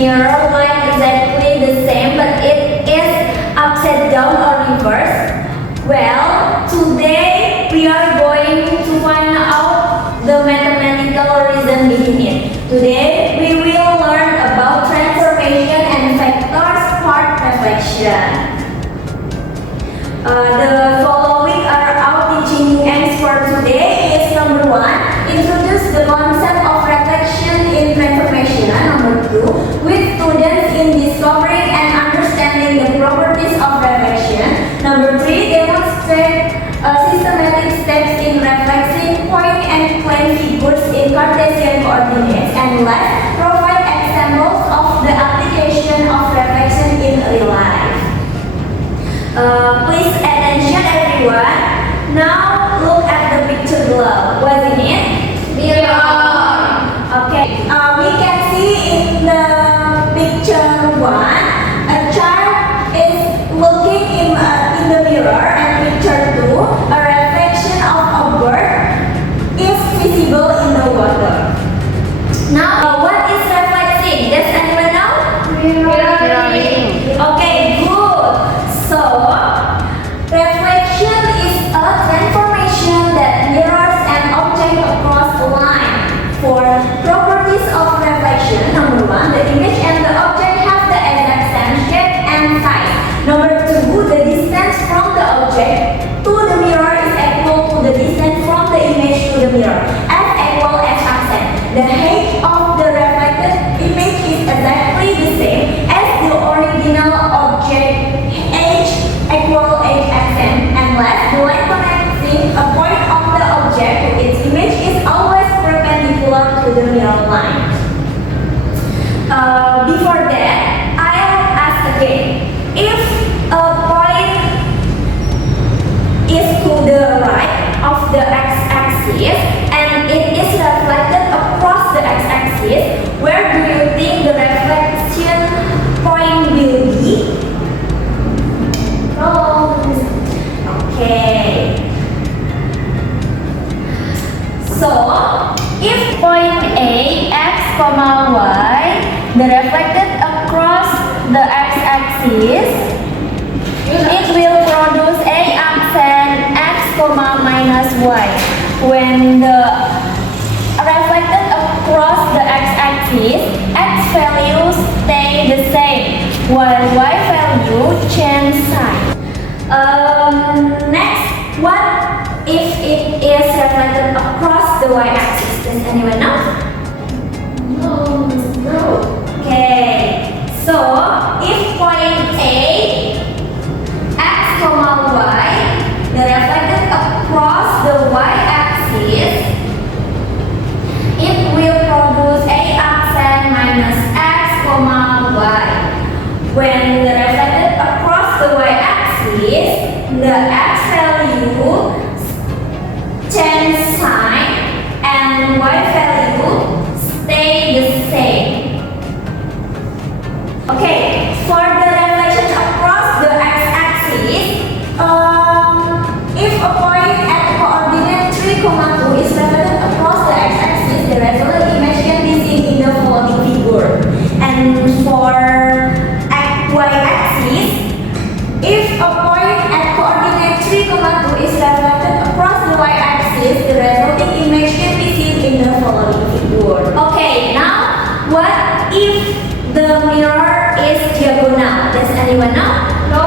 mirror line exactly the same, but it is upside down or reverse? Well, today we are going to find out the mathematical reason behind it. Today we will learn about transformation and vectors part reflection. The following are our teaching aims for today. Is number 1, introduce the concept of reflection in transformation. Number 2, with students in discovering and understanding the properties of reflection. Number 3, demonstrate systematic steps in reflecting point and plane figures in Cartesian coordinates. And last, provide examples of the application of reflection in real life. Please attention everyone. Now look at the picture below. What's in it? Mirror. Okay. We can see in the picture 1, a child is looking in the mirror, and picture 2, a reflection of a bird is visible in the water. Now, what is reflecting? Does anyone know? Mirroring. Okay, good. So, reflection is a transformation that mirrors an object across a line. For properties of reflection, number 1, the image and the object have the exact same shape and size. Number 2, the distance from the object to the mirror is equal to the distance from the image to the mirror, as equal as accent. The height of the reflected image is exactly the same as the original object, h equal h accent, and last, the line connecting a point of the object to its image is always perpendicular to the mirror line. Before that, I'll ask again. If a point is to the right of the x-axis and it is reflected across the x-axis, where do you think the reflection point will be? Okay. So, if point A, x, y, the reflected across the x-axis, it will produce A accent x, minus y. When the reflected across the x-axis, x values stay the same, while y value change sign. Next, what if it is reflected across the y-axis? Does anyone know? No. Okay. So, if point A, x, y, the reflected across the y-axis, it will produce A accent minus x, y. When the reflected across the y-axis, the x value change sign and y value stay the same. Okay, for the reflection across the x-axis, if a point at coordinate 3, 2 is reflected across the x-axis, the resultant image can be seen in the following figure. And for y-axis, if a point at coordinate 3, 2 is reflected across the y-axis, the resulting image can be seen in the following figure. Okay, now what if the mirror is diagonal? Does anyone know? No.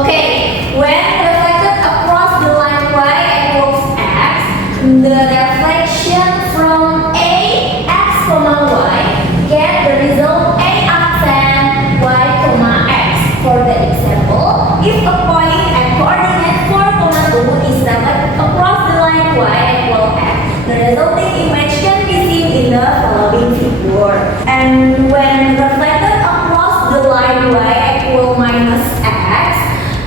Okay, when reflected across the line y equals x, the reflection from A, x, y get the result A accent y, x. For the example, if a point at coordinate 4, 2 is reflected across the line y equals x, the resulting image can be seen in the following figure. And when reflected across the line y equals minus x,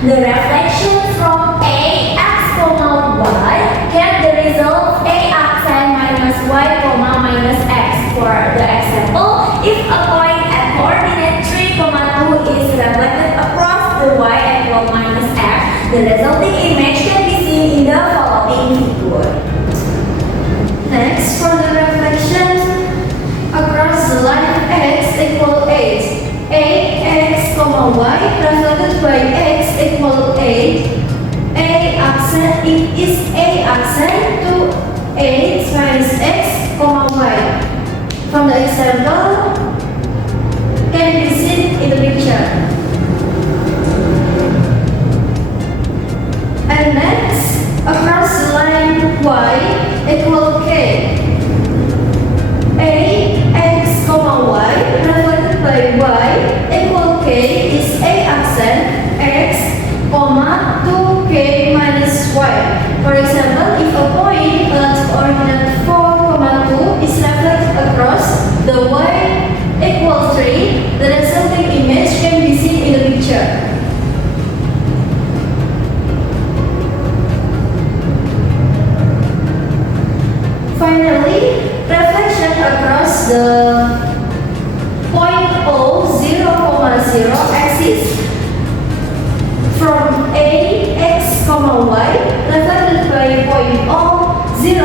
the reflection from A, x, y get the result A accent minus y, minus x. For the example, if a point at coordinate 3, 2 is reflected across the y equals minus x, the resulting image can be seen in the following figure. Next, for the reflection across the line x, if is A accent to X minus X, comma Y. From the example, can be seen in the picture. And next, across the line Y equal K. A X comma Y reflected by Y equal K is A accent X comma 2K minus Y. For example, if a point coordinate 4, 2 is reflected across the Y equals 3, the resulting image can be seen in the picture. Finally, reflection across the point O 0, 0 axis from A X comma Y reflected by point O 0,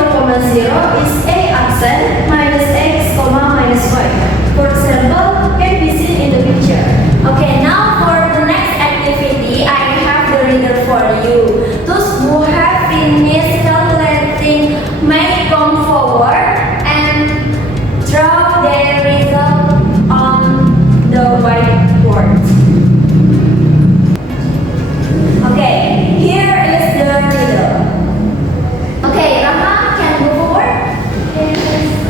0 is A accent minus X comma minus Y. For example, can be seen in the picture. Okay, now for the next activity, I have the reader for you. Those who have finished calculating may come forward and draw their result on the whiteboard. Okay, here is the riddle. Okay, Rama, can you go forward?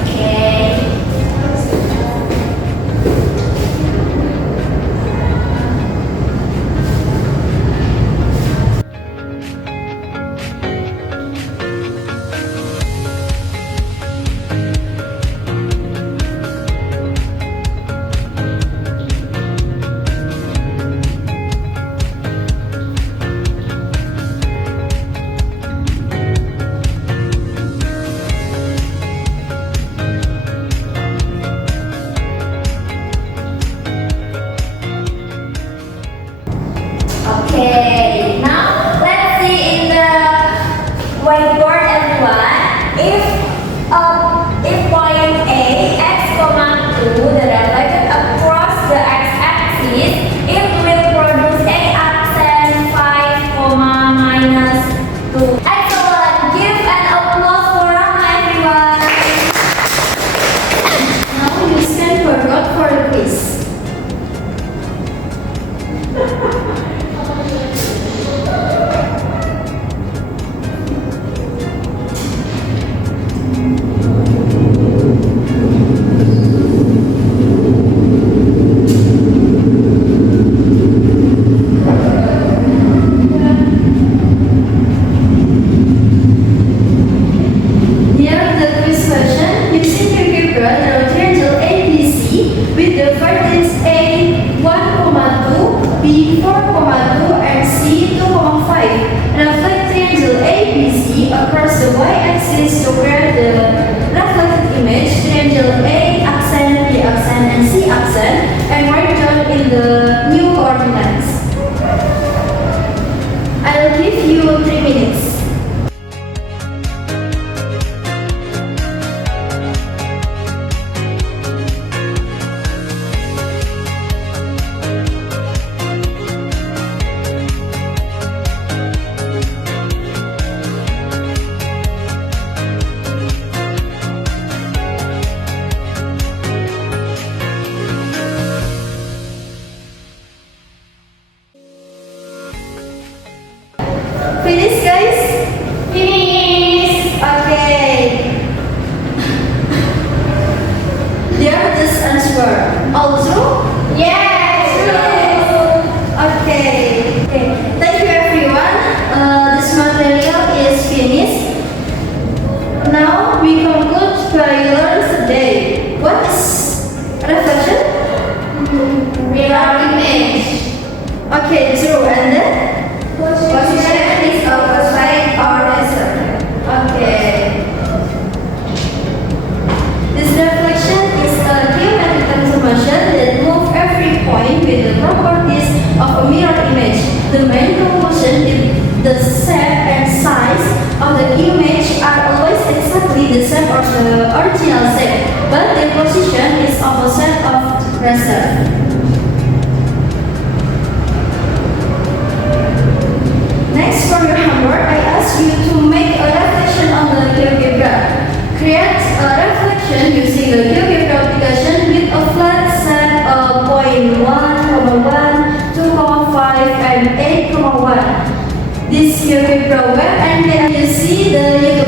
Okay. Okay, now let's see in the whiteboard everyone. If point A, X comma 2, the reflected across the X-axis, it will produce A accent 5, comma minus 2. Excellent! Give an applause for Rama everyone. Now you stand forward for the quiz. Across the y-axis to create the reflected image, triangle A accent, B accent, and C accent, and write down in the new coordinates. I'll give you 3 minutes. Finish, guys? Finish! Okay. There this answer. All true? Yes! True! Okay. Thank you everyone. This material is finished. Now we conclude by learn today. What is reflection? Mirror image. Okay, true. And then? Position is opposite or answer. Okay. This reflection is a geometrical motion that moves every point with the properties of a mirror image. The main conclusion is the shape and size of the image are always exactly the same of the original shape, but the position is opposite of reserve. Next, for your homework, I ask you to your favorite program, and can you see the YouTube